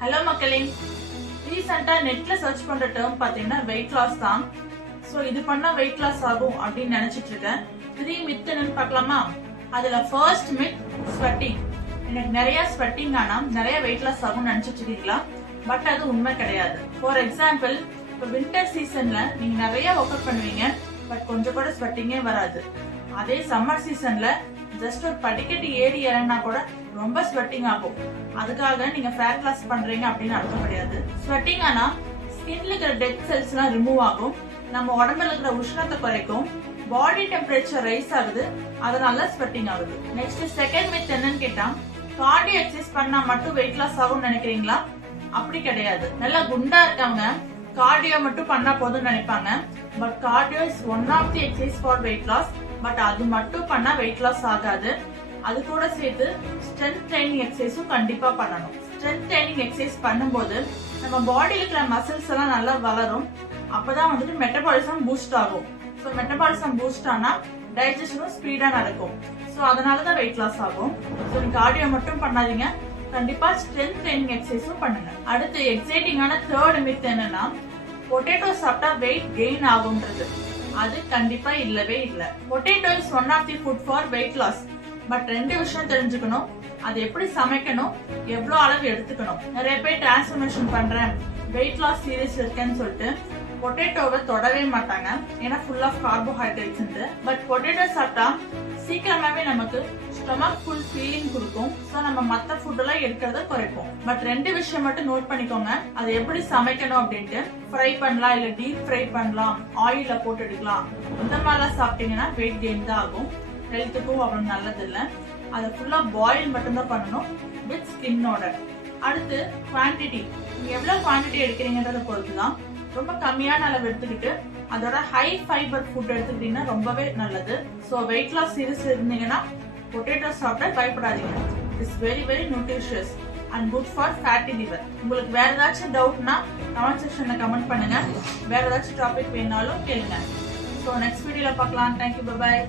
Hello மக்களே, ரீசெண்டா நெட்ல சர்ச் பண்ற டேர்ம் பாத்தீங்கன்னா வெயிட் லாஸ் தான். சோ இது பண்ணா வெயிட் லாஸ் ஆகும் அப்படின்னு நினைச்சிட்டு இருக்கேன். 3 மித் என்னன்னு பார்க்கலாமா? அதுல ஃபர்ஸ்ட் மித் ஸ்வெட்டிங். எனக்கு நிறைய ஸ்வெட்டிங் ஆனா நிறைய வெயிட் லாஸ் ஆகும்னு நினைச்சிட்டு இருக்கீங்களா? பட் அது உண்மை கிடையாது. ஃபார் எக்ஸாம்பிள், இப்போ வின்டர் சீசன்ல நீங்க நிறைய ஒர்க் அவுட் பண்ணுவீங்க, பட் கொஞ்சம் கூட ஸ்வெட்டிங்கே வராது. அதே சம்மர் சீசன்ல ஜஸ்ட் ஒரு படிக்கட்டு ஏறி இறங்கினா கூட ரொம்ப ஸ்வெட்டிங் ஆகும். அதுக்காக நீங்க ஃபேட் லாஸ் பண்றீங்க அப்படின்னு அர்த்தம் கிடையாது. ஸ்வெட்டிங் ஆனா ஸ்கின்ல இருக்கிற டெட் செல்ஸ் எல்லாம் ரிமூவ் ஆகும், நம்ம உடம்புல இருக்கிற உஷ்ணத்தை குறைக்கும், பாடி டெம்பரேச்சர் ரைஸ் ஆகுது, அதனால ஸ்வெட்டிங் ஆகுது. நெக்ஸ்ட் செகண்ட் மித் என்னன்னு கேட்டா, கார்டியோ எக்ஸசைஸ் பண்ணா மட்டும் வெயிட் லாஸ் ஆகும்னு நினைக்கிறீங்களா? அப்படி கிடையாது. நல்லா குண்டா இருக்கவங்க கார்டியோ மட்டும் பண்ணா போதும்னு நினைப்பாங்க. But cardio is one of the exercise for weight loss. But அது மட்டும் பண்ணா வெயிட் லாஸ் ஆகாது. அது கூட சேர்த்து ஸ்ட்ரென்த் ட்ரைனிங் எக்ஸசைஸும் கண்டிப்பா பண்ணணும். ஸ்ட்ரென்த் ட்ரைனிங் எக்ஸசைஸ் பண்ணும்போது நம்ம பாடியில இருக்கிற மசில்ஸ் எல்லாம் நல்லா வளரும். அப்பதான் வந்துட்டு மெட்டபாலிசம் பூஸ்ட் ஆகும். ஸோ மெட்டபாலிசம் பூஸ்ட் ஆனா டைஜஷனும் ஸ்பீடா நடக்கும். ஸோ அதனாலதான் வெயிட் லாஸ் ஆகும். ஸோ நீங்க கார்டியோ மட்டும் பண்ணாதீங்க, கண்டிப்பா ஸ்ட்ரென்த் ட்ரைனிங் எக்ஸசைஸும் பண்ணுங்க. அடுத்து எக்ஸைட்டிங்கான தேர்ட் மித் என்னன்னா, பொட்டேட்டோ சாப்பிட்டா வெயிட் கெயின் ஆகும்ன்றது. அது கண்டிப்பா இல்லவே இல்ல. Potato is one of the food for weight loss. But ரெண்டு விஷயம் தெரிஞ்சுக்கணும், அது எப்படி சமைக்கணும், எவ்வளவு அளவு எடுத்துக்கணும். நிறைய பேர் டிரான்ஸ்ஃபர்மேஷன் பண்றேன், வெயிட் லாஸ் சீரியஸ் இருக்கேன்னு சொல்லிட்டு பொட்டேட்டோவை தொடவே மாட்டாங்க, ஏன்னா full of carbohydrates. But potato சாப்பிட்டா சீக்கிரமாவே நமக்கு ஸ்டொமக் ஃபுல் ஃபீலிங் கொடுக்கும். ஸோ நம்ம மற்ற ஃபுட் எல்லாம் எடுக்கிறத குறைப்போம். பட் ரெண்டு விஷயம் மட்டும் நோட் பண்ணிக்கோங்க, அது எப்படி சமைக்கணும் அப்படின்ட்டு. ஃப்ரை பண்ணலாம், இல்ல டீப் ஃப்ரை பண்ணலாம், ஆயில போட்டு எடுக்கலாம். இந்த மாதிரிலாம் சாப்பிட்டீங்கன்னா வெயிட் கெயின் தான் ஆகும், ஹெல்த்துக்கும் அவ்வளவு நல்லது இல்ல. அதை ஃபுல்லா பாயில் மட்டும்தான் பண்ணணும் வித் ஸ்கின்னோட. அடுத்து குவான்டிட்டி, நீங்க எவ்வளவு குவான்டிட்டி எடுக்கிறீங்கன்றத பொறுத்துதான். ரொம்ப கம்மியான அளவு எடுத்துக்கிட்டு அதோட ஹை ஃபைபர் ஃபுட் எடுத்துக்கிட்டீங்கன்னா ரொம்பவே நல்லது. ஸோ வெயிட் லாஸ் சீரியஸ் இருந்தீங்கன்னா பொட்டேட்டோ சாப்பிட பயப்படாதீங்க. It's very very nutritious and good for fatty liver. உங்களுக்கு வேற ஏதாச்சும் டவுட்னா கமெண்ட் செக்ஷன்ல கமெண்ட் பண்ணுங்க. வேற ஏதாச்சும் டாபிக் வேணாலும் கேளுங்க. ஸோ நெக்ஸ்ட் வீடியோல பார்க்கலாம். Thank you, bye bye.